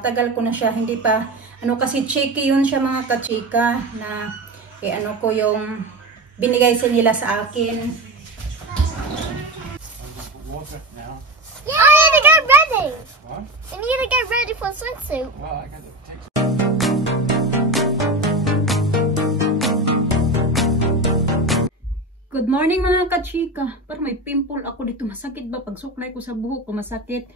Tagal ko na siya, hindi pa, kasi cheeky yun siya mga kachika, na, ko yung binigay sa nila sa akin. Yeah, I need to get ready. What? I need to get ready for swimsuit. Well, I got to take. Good morning mga kachika. Parang may pimple ako dito. Masakit ba? Pag suklay ko sa buhok ko, masakit.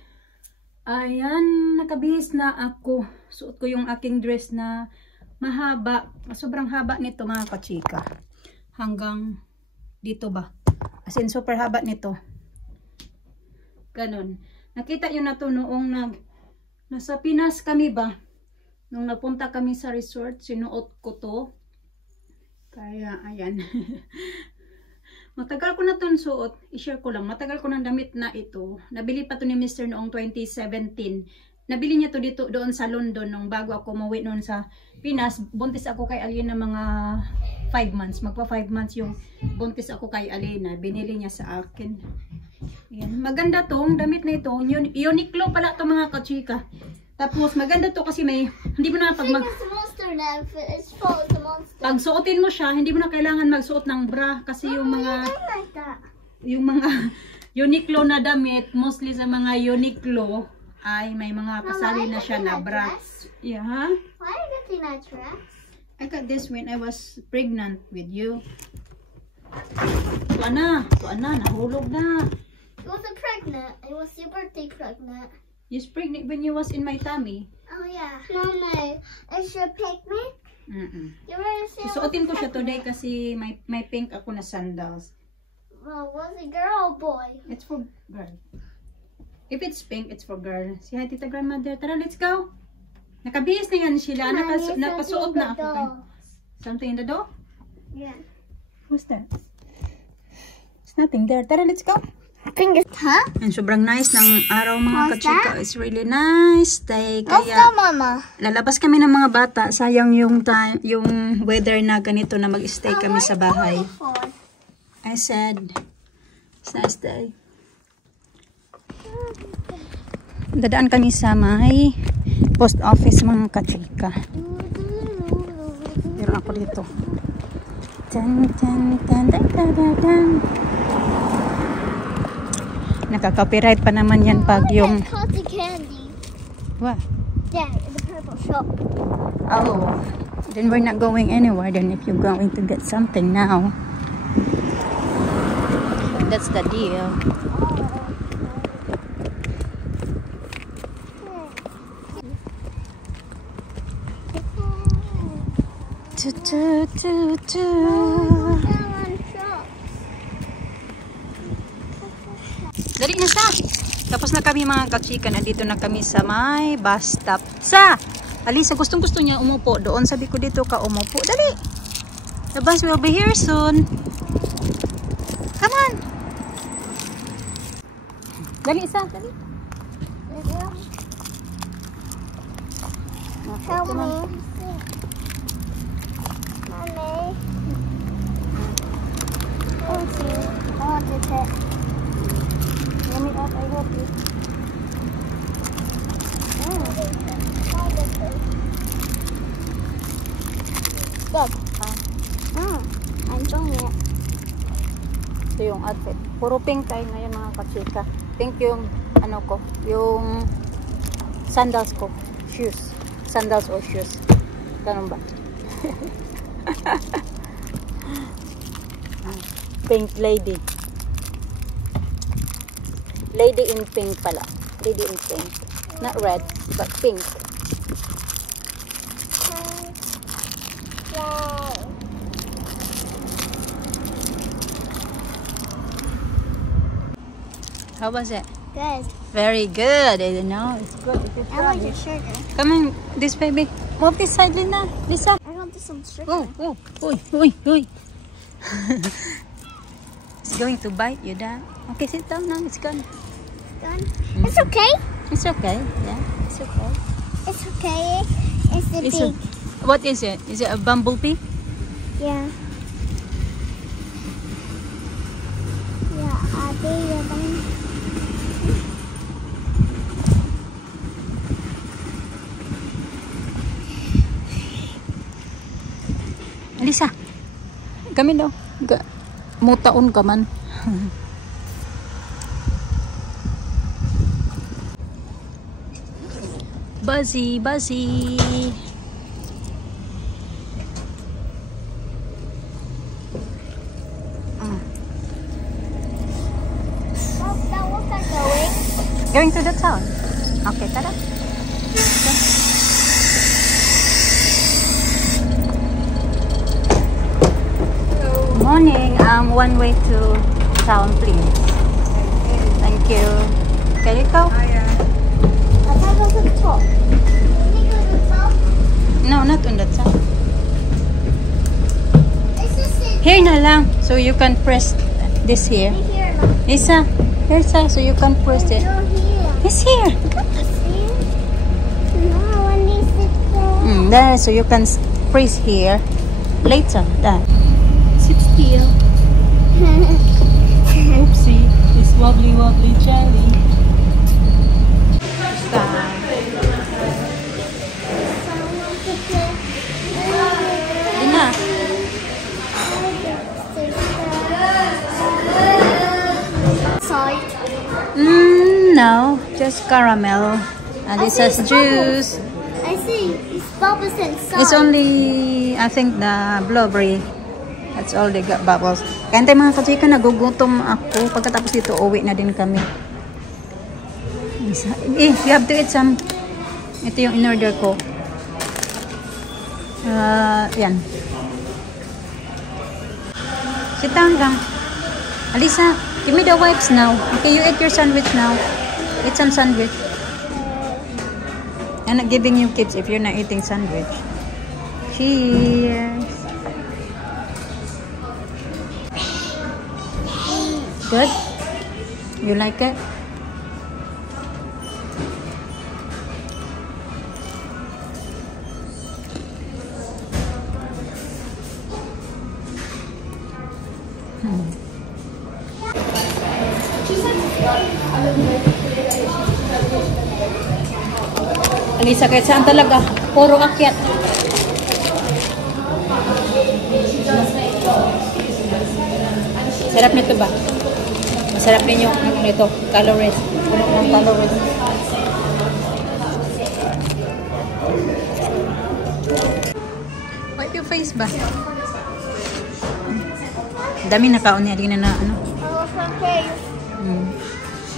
Ayan, nakabihis na ako. Suot ko yung aking dress na mahaba. Sobrang haba nito mga kachika. Hanggang dito ba? As in, super haba nito. Ganon. Nakita nyo na to noong nasa Pinas kami ba? Nung napunta kami sa resort, sinuot ko to. Kaya, ayan. Matagal ko na itong suot. I-share ko lang. Matagal ko ng damit na ito. Nabili pa to ni Mr. noong 2017. Nabili niya to dito doon sa London nung bago ako umuwi noon sa Pinas. Buntis ako kay Alina mga 5 months. Magpa 5 months yung buntis ako kay Alina. Binili niya sa akin. Ayan. Maganda tong damit na ito. Uniqlo pala to mga kachika. Tapos maganda to kasi may hindi mo na pag suotin mo siya, hindi mo na kailangan magsuot ng bra kasi yung mga Uniqlo na damit, mostly sa mga Uniqlo ay may mga kasali na siya na bra. Yeah. Why are you getting that dress? I got this when I was pregnant with you. Tuan na, nahulog na. It wasn't pregnant. It was your birthday pregnant. You was pregnant when you was in my tummy. Oh yeah. Mama, is your picnic? You were Susuotin ko siya today kasi may pink ako na sandals. Well, was it girl or boy? It's for girl. If it's pink, it's for girl. Si hi, Tita Grandmother. Tara, let's go. Nakabihis na yan sila. Napasuot na ako. Something in the door? Yeah. Who's that? It's nothing there. Tara, let's go. Huh? And sobrang nice ng araw mga kachika. It's really nice day. Kaya Mama? lalabas kami ng mga bata. Sayang yung time, yung weather na ganito na mag-stay kami sa bahay. I said, it's nice day. Dadaan kami sa may post office mga kachika. Meron ako dito. Nakaka-copyright pa naman yan pag yung Cotton candy. What? Yeah, in the purple shop. Oh, then we're not going anywhere then if you're going to get something now. That's the deal. Dali na sa. Tapos na kami mga kachika. Nandito na kami sa may bus stop. Sa! Alisa, gustong-gusto niya umupo. Doon sabi ko dito ka umupo. Dali! The bus will be here soon. Come on! Dali sa. Dali. Help me. Mommy. Thank you. I want to pet. Let me up. I help you. Good. I'm enjoying it. Ito yung outfit. Puro pink tayo ngayon mga kachika. Pink yung ko, yung sandals ko. Shoes. Sandals or shoes. Ganun ba? Pink lady. Lady in pink pala. Lady in pink. Not red, but pink. How was it? Good. Very good. I don't know. It's good. I want your sugar. Come on, this baby. Move this side, Linda. Lisa. I want some sugar. Oh, oh, oi, oi, oi. It's going to bite you, Dad. Okay, sit down now. It's gone. Done. It's okay. It's okay. Yeah, it's okay. It's okay. It's the It's big. what is it? Is it a bumblebee? Yeah. Yeah, I think Lisa. Kami daw. Mutaon ka man. Buzzy, buzzy. Going to the town. Okay, tada. Morning. One way to town, please. Thank you. Can you go? I thought it was the top. Can you go to the top? No, not on the top. It's just in Here na lang. So you can press this here. here. Mom. Isa. Here's so you can press it. Go here. It's here. See? No, I need to go. There, so you can press here later. There. Sit still. Oopsie, it's wobbly wobbly jelly. Stop. Ina. Side. No, just caramel. And this has juice. I see. It's bubbles inside. It's only, I think, the blueberry. That's all they got, bubbles. Kaya tayo mga kachika, nagugutom ako. Pagkatapos dito, uwi na din kami. You have to eat some. Ito yung in-order ko. Yan. Sit down lang. Alisa, give me the wipes now. Okay, you eat your sandwich now. Eat some sandwich. I'm not giving you kids if you're not eating sandwich. Cheers. Good? You like it? Alisa, kahit saan talaga. Puro akyat. Sarap nito ba? Masarap din yung nito, calories. Puno ng calories. Wipe your face ba? Dami nakaon niya din na ano.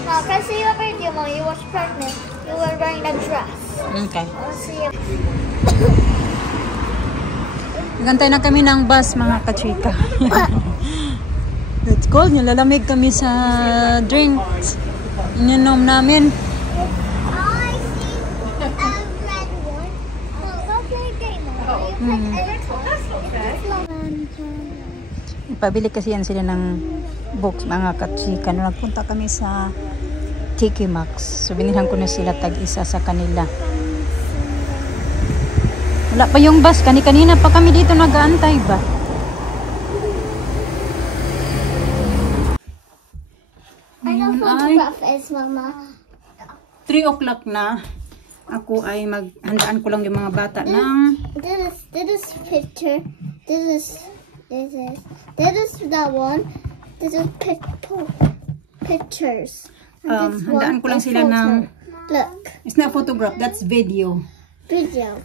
Now, can I see your video, Mom? You was pregnant. You were wearing a dress. Okay. I'll see you. Gantay na kami ng bus, mga kachika. It's cold. Nilalamig kami sa drinks. Ininom namin. I see a red one. Oh, go play a game, Mom. Pabili kasi yan sila ng books, mga kachika. Nung nagpunta kami sa TK Maxx. So, binilhan ko na sila tag-isa sa kanila. Wala pa yung bus. Kanina pa kami dito nag-aantay ba? I know photograph is, Mama. 3 o'clock na. Ako ay maghandaan ko lang yung mga bata ng... This is picture. This is that one. This is pictures. Handaan ko lang sila ng... Look. It's not photograph, that's video. Video.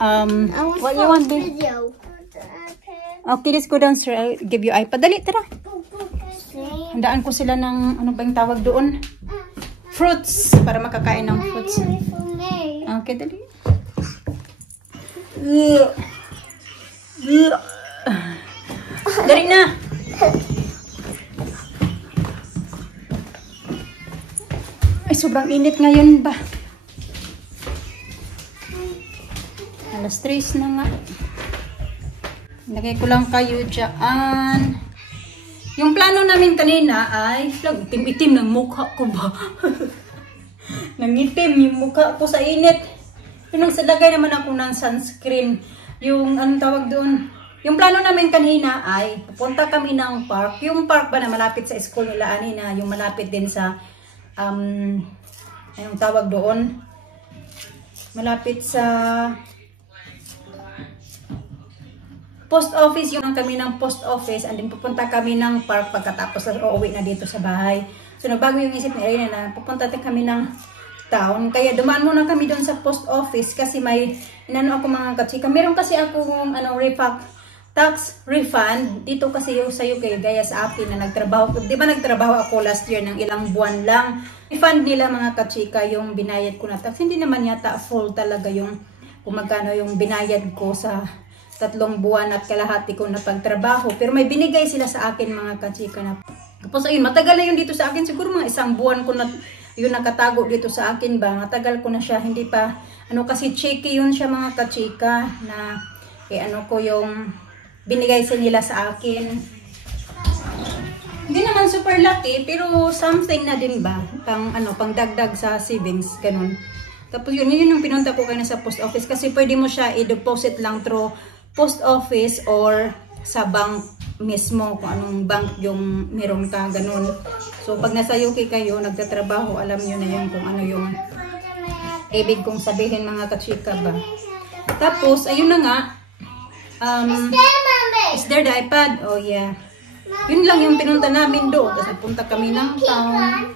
What you want, babe? Video. Okay, let's go downstairs. I'll give you iPad. Dali, tara. See? Handaan ko sila ng, ano ba yung tawag doon? Fruits. Para makakain ng fruits. Okay, dali. Dali na. Ay, sobrang init ngayon ba? Alas 3 na nga. Lagay ko lang kayo dyan. Yung plano namin kanina ay, itim-itim ng mukha ko ba? Nangitim yung mukha ko sa init. Pinagsalagay naman ako ng sunscreen. Yung, anong tawag doon? Yung plano namin kanina ay, pupunta kami ng park. Yung park ba na malapit sa school nila, Anina, yung malapit din sa, anong tawag doon? Malapit sa, post office, yung kami ng post office, and then pupunta kami ng park pagkatapos uuwi na dito sa bahay. So nagbago yung isip ni Alina na pupunta kami ng town. Kaya dumaan muna kami doon sa post office kasi may inano ako mga katsika. Meron kasi akong tax refund dito kasi yung sa UK gaya sa akin na nagtrabaho. Di ba nagtrabaho ako last year ng ilang buwan lang. Refund nila mga katsika yung binayad ko na tax. Hindi naman yata full talaga yung kung magkano yung binayad ko sa 3 buwan at kalahati ko na pagtrabaho. Pero may binigay sila sa akin mga katsika na. Tapos ayun, matagal na yun dito sa akin. Siguro mga 1 buwan ko na yun nakatago dito sa akin ba. Matagal ko na siya. Hindi pa, kasi cheeky yun siya mga katsika na ko yung binigay sa nila sa akin. Hindi naman super laki, pero something na din ba? Pang dagdag sa savings, ganun. Tapos yun yung pinunta ko kanina sa post office kasi pwede mo siya i-deposit lang through post office or sa bank mismo, kung anong bank yung meron ka, ganun. So pag nasa UK kayo, nagtatrabaho, alam nyo na yun kung ano yung ibig kong sabihin mga katsika ba. Tapos, ayun na nga, is there the iPad? Oh yeah. Yun lang yung pinunta namin doon. Tapos nagpunta kami ng town.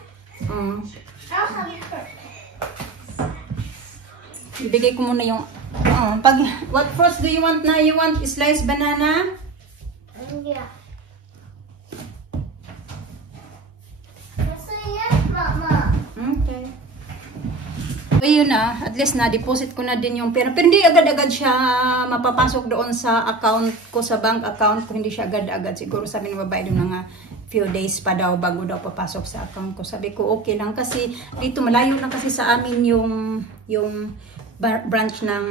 Ibigay ko muna yung what fruits do you want na? You want sliced banana? Yeah. Okay. Ayun na, at least na-deposit ko na din yung pera. Pero hindi agad-agad siya mapapasok doon sa account ko, sa bank account ko. Hindi siya agad-agad. Siguro sabi ng babae doon mga few days pa daw bago daw papasok sa account ko. Sabi ko okay lang kasi dito malayo na kasi sa amin yung branch ng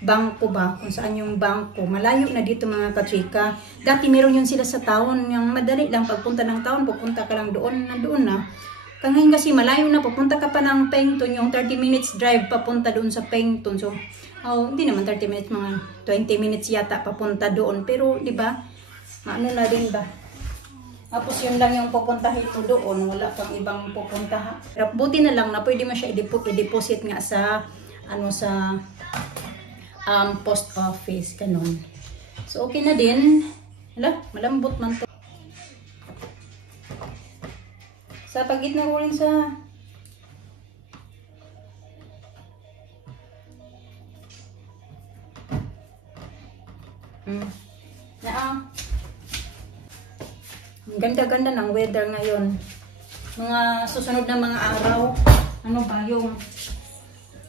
bangko ba, kung saan yung bangko. Malayo na dito mga katsika. Dati meron yun sila sa town. Yung madali lang pagpunta ng town, pupunta ka lang doon, nandoon na. Ngayon kasi malayo na, pupunta ka pa ng Pengton, yung 30 minutes drive papunta doon sa Pengton. So, hindi naman 30 minutes, mga 20 minutes yata papunta doon. Pero, di ba, ano na din ba? Tapos yun lang yung pupuntahin ko doon, wala pang ibang pupuntahan. Pero buti na lang na pwede mo siya i-deposit nga sa, sa post office, ganun. So, okay na din. Hala, malambot man to. Sa pagitna ko rin sa ang ganda-ganda ng weather ngayon. Mga susunod na mga araw, ano ba yung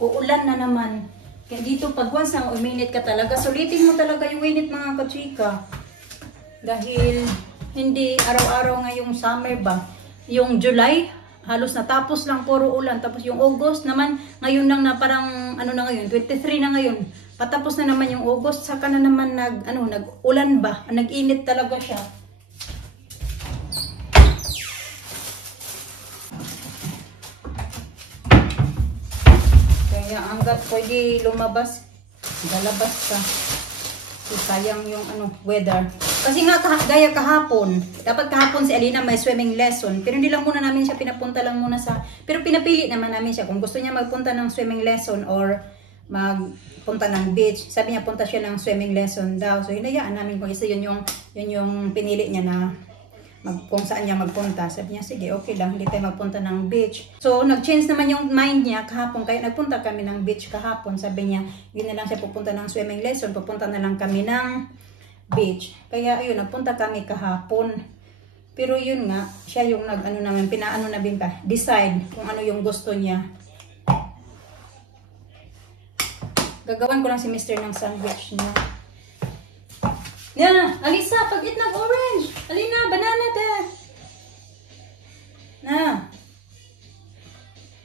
uulan na naman. Kaya dito pag once na uminit ka talaga, sulitin mo talaga yung init mga katsika. Dahil hindi araw-araw ngayong summer ba. Yung July, halos natapos lang puro ulan. Tapos yung August naman, ngayon lang na parang, na ngayon, 23 na ngayon. Patapos na naman yung August, saka na naman nag-ulan ba? Nag-init talaga siya. Kaya hanggat pwede lumabas, lalabas ka. Sayang yung weather. Kasi nga gaya kahapon, dapat kahapon si Alina may swimming lesson, pero hindi lang muna namin siya pinapunta lang muna pero pinapili naman namin siya kung gusto niya magpunta ng swimming lesson or magpunta ng beach. Sabi niya punta siya ng swimming lesson daw. So hinayaan namin kung isa yun yung pinili niya na kung saan niya magpunta. Sabi niya, sige, okay lang, hindi tayo magpunta ng beach. So, nag-change naman yung mind niya kahapon, kaya nagpunta kami ng beach kahapon. Sabi niya, hindi na lang siya pupunta ng swimming lesson, pupunta na lang kami ng beach. Kaya, ayun, nagpunta kami kahapon. Pero yun nga, siya yung namin, decide kung ano yung gusto niya. Gagawan ko lang si Mr. ng sandwich niya. Na, Alisa, pag-eat ng orange. Alina, banana ta. Na.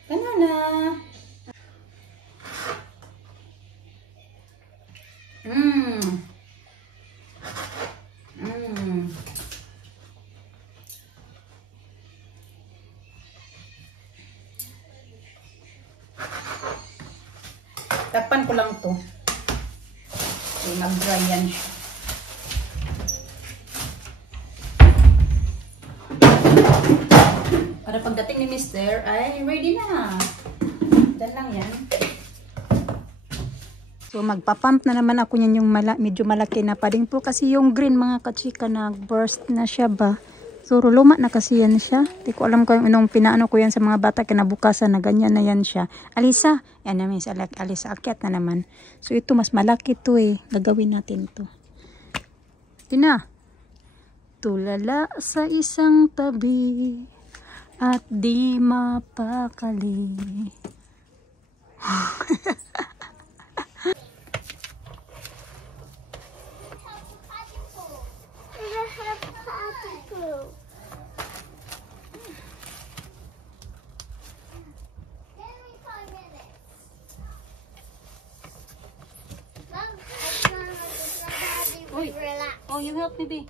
Banana. Takpan ko lang to. Okay, mag-dry yan siya. Para pagdating ni Mr. ay ready na. Dan lang yan. So So magpa-pump na naman ako niyan yung medyo malaki na pa din po kasi yung green mga kachika nag-burst na siya ba. So luma na kasi yan siya. Di ko alam kung anong pinaano ko yan sa mga bata kinabukasan na ganyan na yan siya. Alisa, yan namin sa Alisa akyat na naman. So ito mas malaki to eh. Gagawin natin to. Tina. Tulala sa isang tabi at di mapakali. Oh, you help me, be.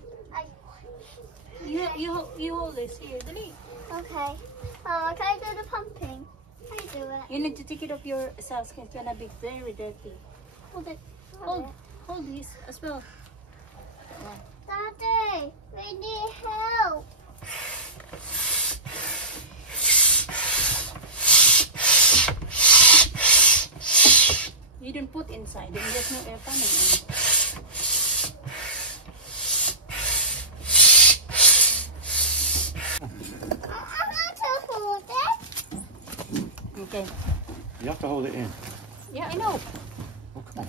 You hold this here, dali. Okay. Can I do the pumping? How do you do it? You need to take it off your socks. It's gonna be very dirty. Hold it. Hold this as well. Daddy, we need help. You don't put inside. There's no air coming in. Okay. You have to hold it in. Yeah, I know. Oh, come on.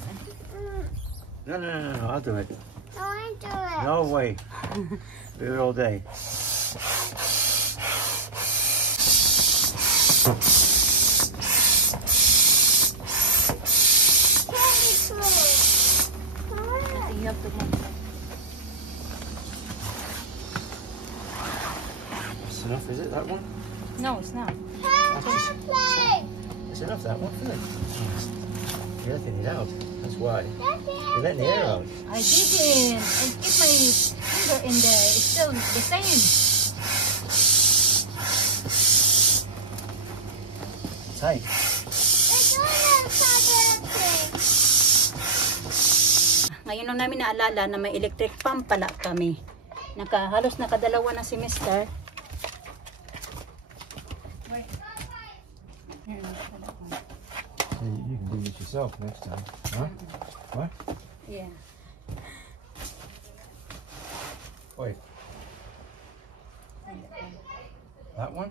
No, I'll do it. No, I do it. No way. Do it all day. You have to move. That's enough, is it, that one? No, it's not. It's enough, that one, isn't it? You're letting it out. That's why. You're letting the air out. I didn't. I keep my finger in there. It's still the same. Tight. Ngayon lang namin naalala na may electric pump pala kami. Halos nakadalawa na semester. So you can do this yourself next time. Huh? What? Yeah. Wait. That one?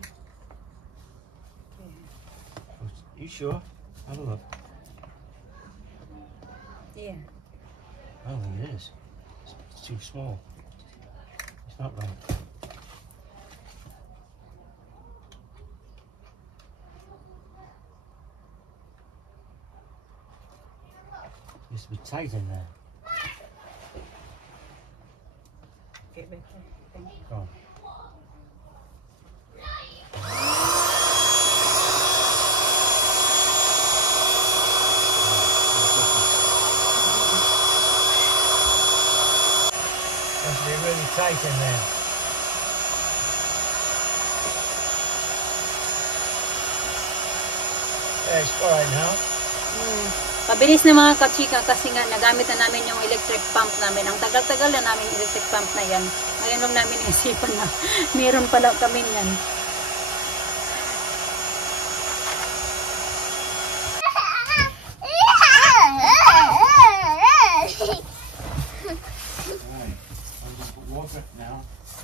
You sure? Have a look. Yeah. I don't think it is. It's too small. It's not right. Used to be tight in there. Okay, wait. Go on. Must be really tight in there. Yeah, it's all right now. Pabilis na mga kachika kasi nga nagamit na namin yung electric pump namin. Ang tagal-tagal na namin electric pump na yan. Ngayon lang namin isipan na meron pala kami yan.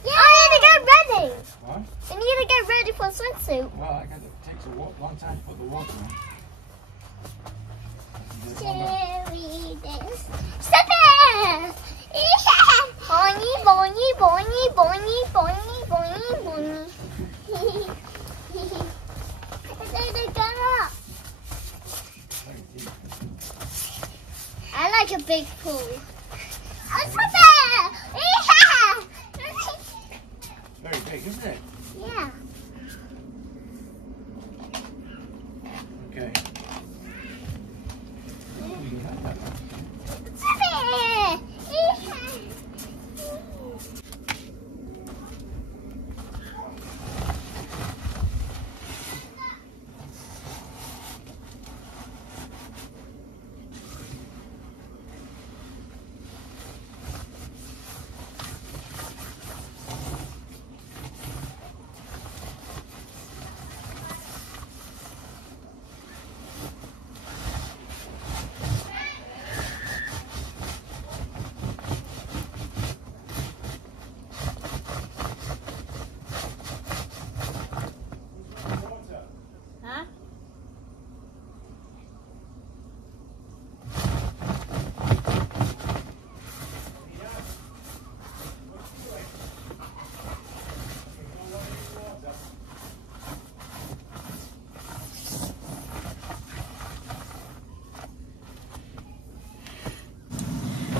I need to get ready. What? I need to get ready for swimsuit. Well, it takes a long time to put the water in. Stop it! Bonnie, bonnie, bonnie, bonnie, bonnie, bonnie, bonnie. I like a big pool. Stop it! Very big, isn't it? Yeah. Okay. Stop it!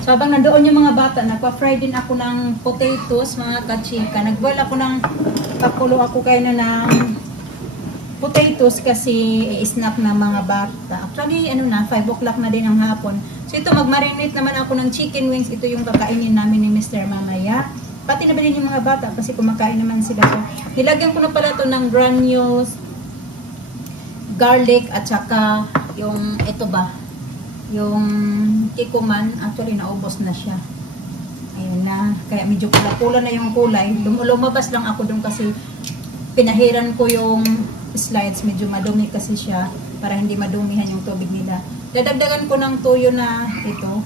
So habang nandoon yung mga bata, nagpa-fry din ako ng potatoes, mga kachika. Nag-boil ako ng, pakulo ako kayo na ng potatoes kasi i-snack na mga bata. Actually, ano na, 5 o'clock na din ang hapon. So ito, mag-marinate naman ako ng chicken wings. Ito yung kakainin namin ni Mr. mamaya. Pati na ba din yung mga bata kasi kumakain naman sila. So, nilagyan ko na pala ito ng granules, garlic, at saka yung, ito ba, yung kikuman. Actually, naubos na siya. Ayun na. Kaya medyo pula-pula na yung kulay. Lumabas lang ako doon kasi pinahiran ko yung slides, medyo madumi kasi siya para hindi madumihan yung tubig nila. Dadagdagan ko ng toyo na ito.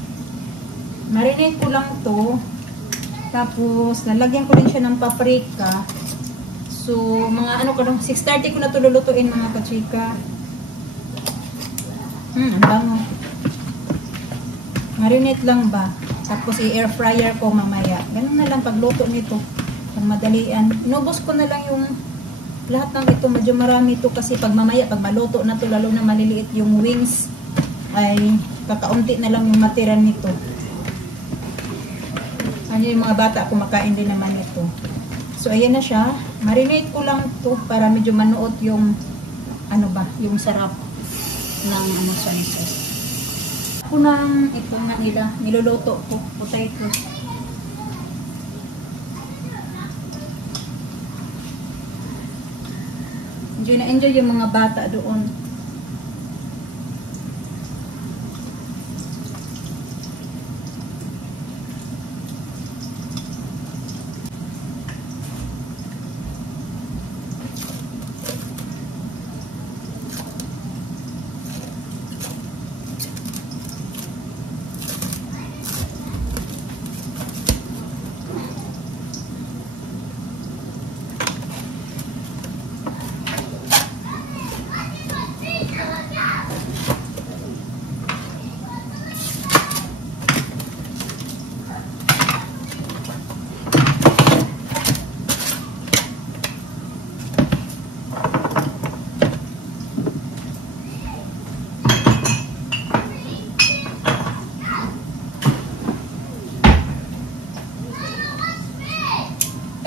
Marinate ko lang to. Tapos lalagyan ko din siya ng paprika. So mga ano ko 6:30 ko na to lulutuin mga kachika. Ang bango. Marinate lang ba? Tapos i-air fryer ko mamaya. Ganun na lang pagluto nito. Pag madalian. Inubos ko na lang yung lahat ng ito, medyo marami ito kasi pag mamaya, pag maluto na to, lalo na maliliit yung wings, ay kakaunti na lang yung matira nito. Ano yung mga bata, kumakain din naman ito. So, ayan na siya. Marinate ko lang ito para medyo manuot yung, ano ba, yung sarap ng ano sauce. Ako nang ito na nila, niluluto ko, potatoes. Enjoy na enjoy yung mga bata doon.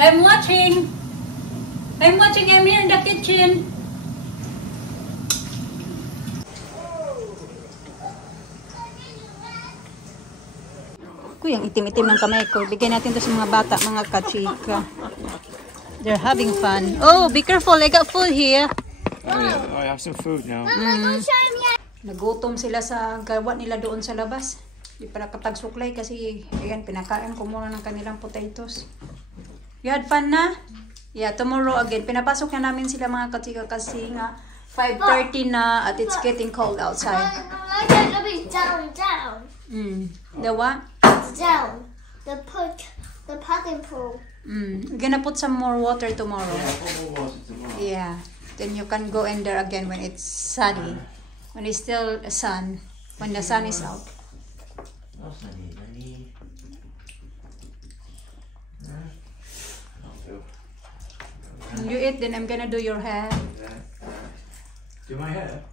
I'm watching. I'm here in the kitchen. Kuya, ang itim-itim ng kamay ko. Bigyan natin to sa mga bata, mga kachika. They're having fun. Oh, be careful. I got food here. Oh, yeah, I have some food now. Nagutom sila sa gawa nila doon sa labas. Di pa nakapagsuklay kasi ayan, pinakain ko muna ng kanilang potatoes. You had fun na? Yeah, tomorrow again. Pinapasok na namin sila mga kachika kasi nga 5:30 na at it's getting cold outside. The what? Down. The paddling pool. We're gonna put some more water tomorrow. Yeah, put more water tomorrow. Yeah. Then you can go in there again when it's sunny. When it's still sun. When the sun is out. What's I need? When you eat, then I'm gonna do your hair. Do my hair?